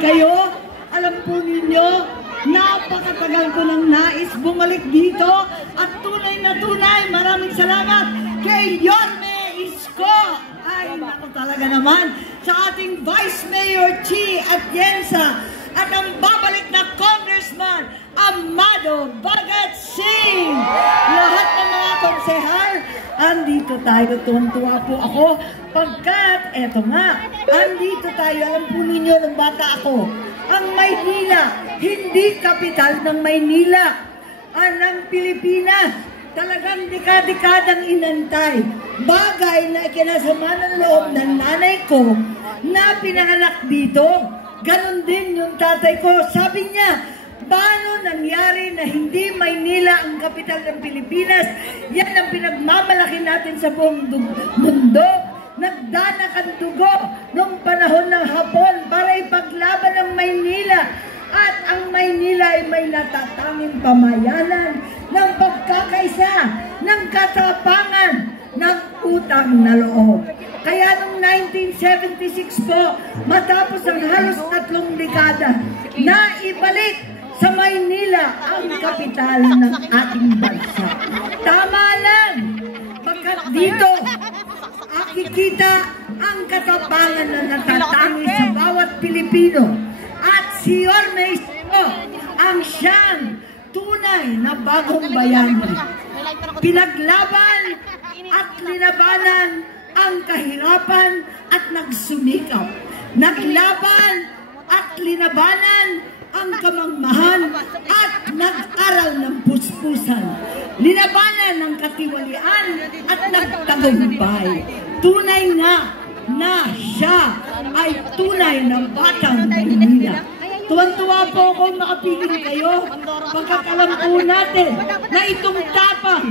kayo. Alam po ninyo, napakatagal ko nang nais bumalik dito at tunay na tunay, maraming salamat kay Yorme Isko. Ay, naku talaga naman sa ating Vice Mayor Chi Atienza at ang babalik na Congressman Amado Bagat Singh. Lahat ng mga konsehal, andito tayo. Tuwang-tuwa po ako pagkat, eto nga, andito tayo. Alam po ninyo ng bata ako, ang Maynila, hindi kapital ng Maynila, ng Pilipinas. Talagang dekadang inantay. Bagay na ikinasama ng loob ng nanay ko na pinanganak dito. Ganon din yung tatay ko. Sabi niya, paano nangyari na hindi Maynila ang kapital ng Pilipinas? Yan ang pinagmamalaki natin sa buong mundo. Nagdanak ang dugo noong panahon ng Hapon para ipaglaban ang Maynila. At ang Maynila ay may natatanging pamayanan ng pagkakaisa, ng katapangan, ng utang na loob. Kaya noong 1976 po, matapos ang halos 3 dekada, na ibalik sa Maynila ang kapital ng ating bansa. Tama lang! Pagkat dito, akikita ang katapangan na natatangi sa bawat Pilipino. At si Yorme Isko ang siyang tunay na bagong bayani. Pinaglaban at linabanan ang kahirapan at nagsumikap. Naglaban at linabanan ang kamangmahan at nag-aral ng puspusan. Linabanan ng katiwalian at nagtagumpay. Tunay nga na siya ay tunay na batang Maynila. Tuwan-tuwa po akong makapiling kayo pagkakalam po natin na itong tapang,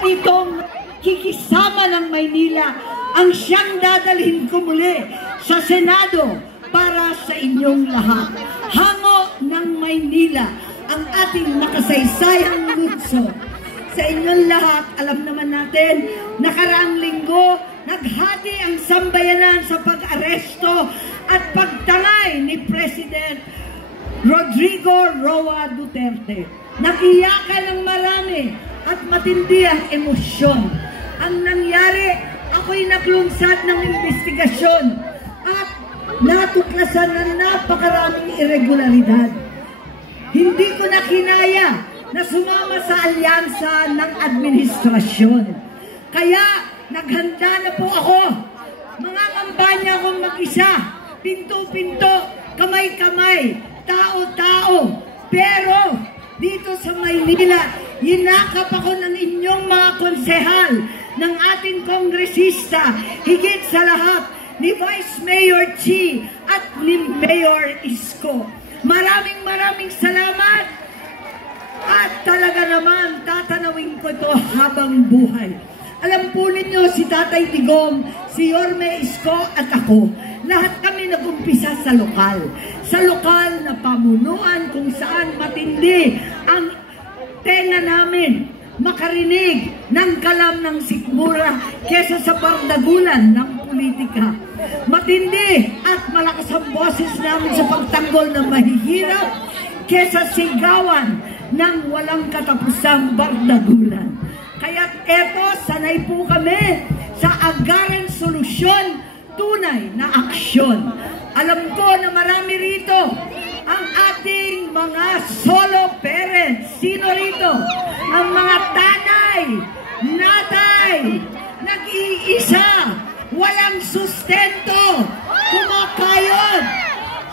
itong kikisama ng Maynila ang siyang dadalhin ko muli sa Senado para sa inyong lahat. Hango ng Maynila ang ating nakasaysayang lutso. Sa inyong lahat, alam naman natin, nakaraang linggo, naghati ang sambayanan sa pag-aresto at pagtangay ni President Rodrigo Roa Duterte. Nakiyakan ng marami at matindi ang emosyon. Ang nangyari, ako'y naglunsad ng investigasyon at natuklasan na napakaraming irregularidad. Hindi ko na kinaya na sumama sa alyansa ng administrasyon. Kaya naghanda na po ako. Mga kampanya akong mag-isa, pinto-pinto, kamay-kamay, tao-tao. Pero dito sa Maynila, yinakap ako ng inyong mga konsehal, ng ating kongresista, higit sa lahat, ni Vice Mayor Chi at ni Mayor Isko. Maraming salamat. At talaga naman, tatanawin ko ito habang buhay. Alam po ninyo, si Tatay Digong, si Yorme Isko at ako, lahat kami nag-umpisa sa lokal. Sa lokal na pamunuan kung saan matindi ang tenga namin, makarinig ng kalam ng sikmura kesa sa bardagulan ng politika. Matindi at malakas ang boses namin sa pagtanggol ng mahihirap kesa sigawan ng walang katapusang bardagulan. Kaya eto, sanay po kami sa agaran solusyon, tunay na aksyon. Alam ko na marami rito ang ating mga solo parents. Sino rito? Ang mga tanay, natay, nag-iisa, walang sustento, kumakayod.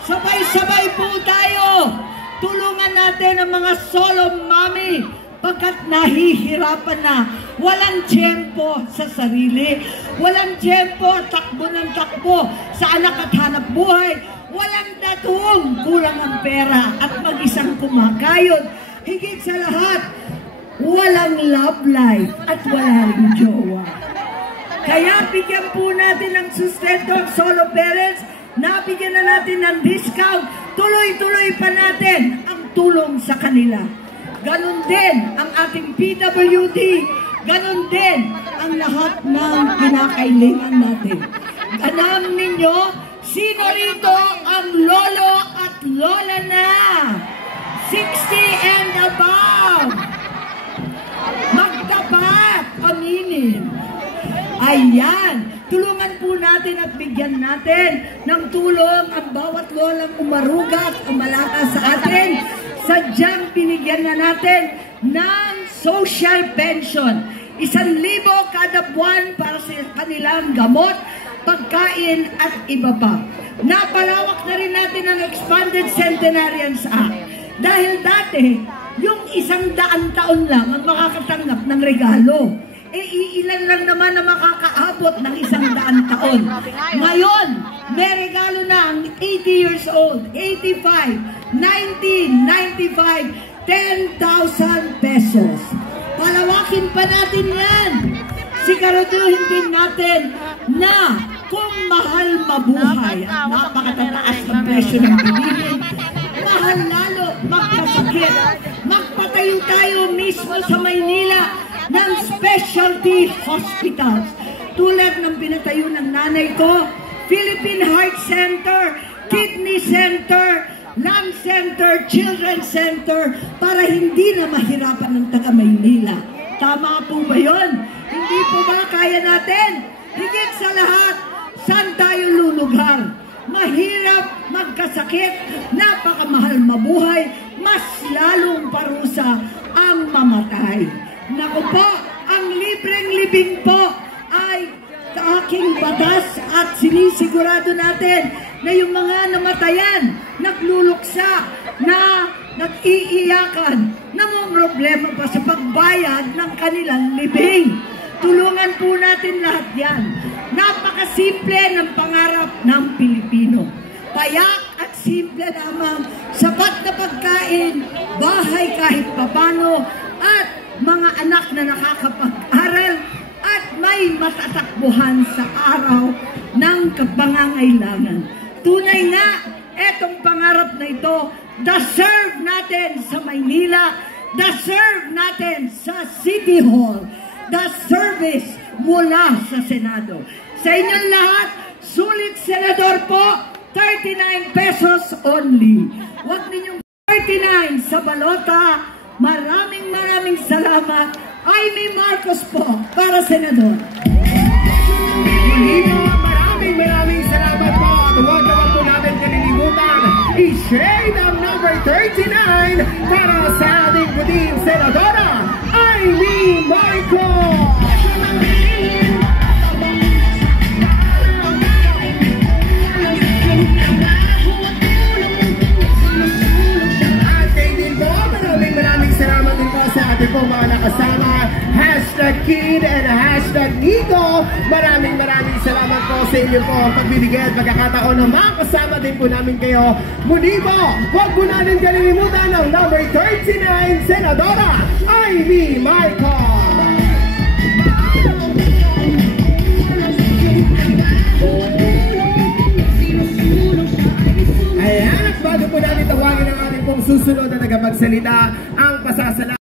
Sabay-sabay po tayo. Tulungan natin ang mga solo mommy pagkat nahihirapan na. Walang tiyempo sa sarili. Walang tiyempo, takbo ng takbo sa anak at hanap buhay. Walang datong, kulang ang pera at mag-isang kumakayod. Higit sa lahat, walang love life at wala ring jowa. Kaya bigyan po natin ng sustento ang solo parents. Nabigyan na natin ng discount. Tuloy-tuloy pa natin ang tulong sa kanila. Ganon din ang ating PWD. Ganon din ang lahat ng kinakailangan natin. Alam ninyo, Sino rito ang lolo at lola na? 60 and above. Magtapat, aminin. Ayan, tulungan po natin at bigyan natin ng tulong ang bawat lolang umarugat, umalaka sa atin. Sadyang binigyan na natin ng social pension. 1,000 kada buwan para sa kanilang gamot, pagkain at iba pa. Napalawak na rin natin ang Expanded Centenarians Act. Dahil dati, yung 100 taon lang ang makakatanggap ng regalo. Iilan lang naman na makakaabot ng 100 taon. Ngayon, may regalo na ang 80 years old, 85, 90, 95, 10,000 pesos. Palawakin pa natin yan. Siguraduhin din natin na kung mahal mabuhay at napakatataas ng presyo ng bilihin, mahal lalo magkasakit. Magpatayo tayo mismo sa Maynila ng specialty hospitals. Tulad ng pinatayo ng nanay ko, Philippine Heart Center, Kidney Center, Lung Center, Children's Center, para hindi na mahirapan ng taga Maynila. Tama po ba yun? Hindi po ba kaya natin? Higit sa lahat, saan tayo lulugar? Mahirap magkasakit, napakamahal mabuhay, mas lalong parusa ang mamatay. Naku po, ang libreng libing po ay aking batas at sinisigurado natin na yung mga namatayan, nagluluksa, na nag-iiyakan, namumroblema pa sa pagbayad ng kanilang libing. Tulungan po natin lahat yan. Napakasimple ng pangarap ng Pilipino. Payak at simple lamang, sapat na pagkain, bahay kahit papano, at mga anak na nakakapag-aral at may matatakbuhan sa araw ng pangangailangan. Tunay nga, etong pangarap na ito, deserve natin sa Maynila, deserve natin sa City Hall, the service mula sa Senado. Sa inyong lahat, sulit senador po, 39 pesos only. Huwag ninyong 39 sa balota. Maraming salamat. Amy Marcos po para senador. Maraming salamat po. At huwag naman po natin kalilimutan i-shade ang number 39 para sa ating puting senadora, Amy Marcos. Sa po mga nakasama, #Kid and #Nico. Maraming salamat po sa inyo po ang pagbibigay at pagkakataon na makasama din po namin kayo. Muli po, huwag po natin kalilimutan ang number 39, Senadora Amy Marcos. Ayan, at bago po natin tawagin ang ating pong susunod na tagapagsalita, ang pasasalamat